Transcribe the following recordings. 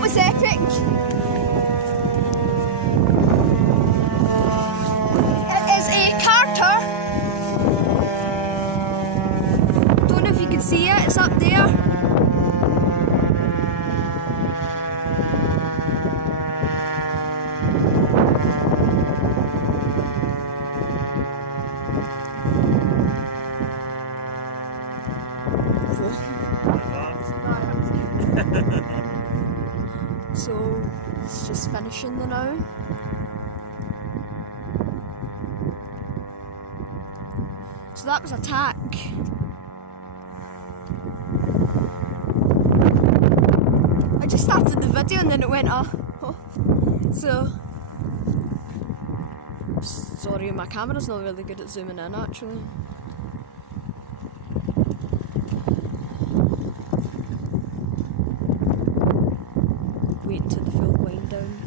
That was epic. It is a Carter. Don't know if you can see it, it's up there. So it's just finishing the now. So that was attack. I just started the video and then it went off. So sorry, my camera's not really good at zooming in actually. Waiting to the full wind down.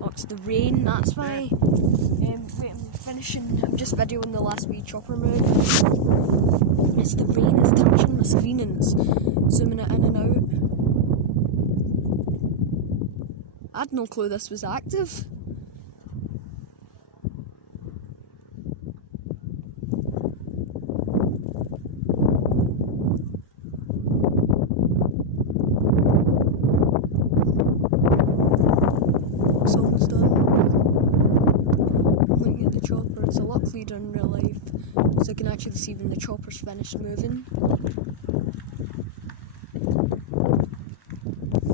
Oh, it's the rain, that's why. Wait, I'm finishing. I'm just videoing the last wee chopper move. It's the rain, it's touching my screen and it's zooming it in and out. I had no clue this was active. It's almost done. I'm looking at the chopper, it's a lot clearer in real life, so I can actually see when the chopper's finished moving.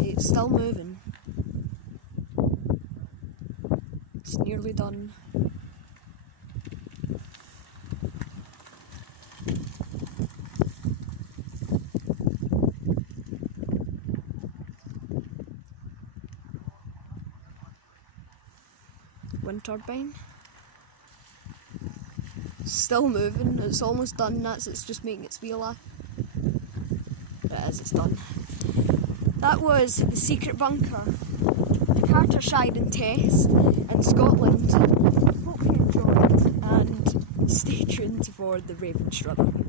It's still moving. It's nearly done. Wind turbine. Still moving, it's almost done, it's just making its wheel off. It is, it's done. That was the secret bunker, the Carter siren test in Scotland. Hope you enjoyed and stay tuned for the Ravenstruther.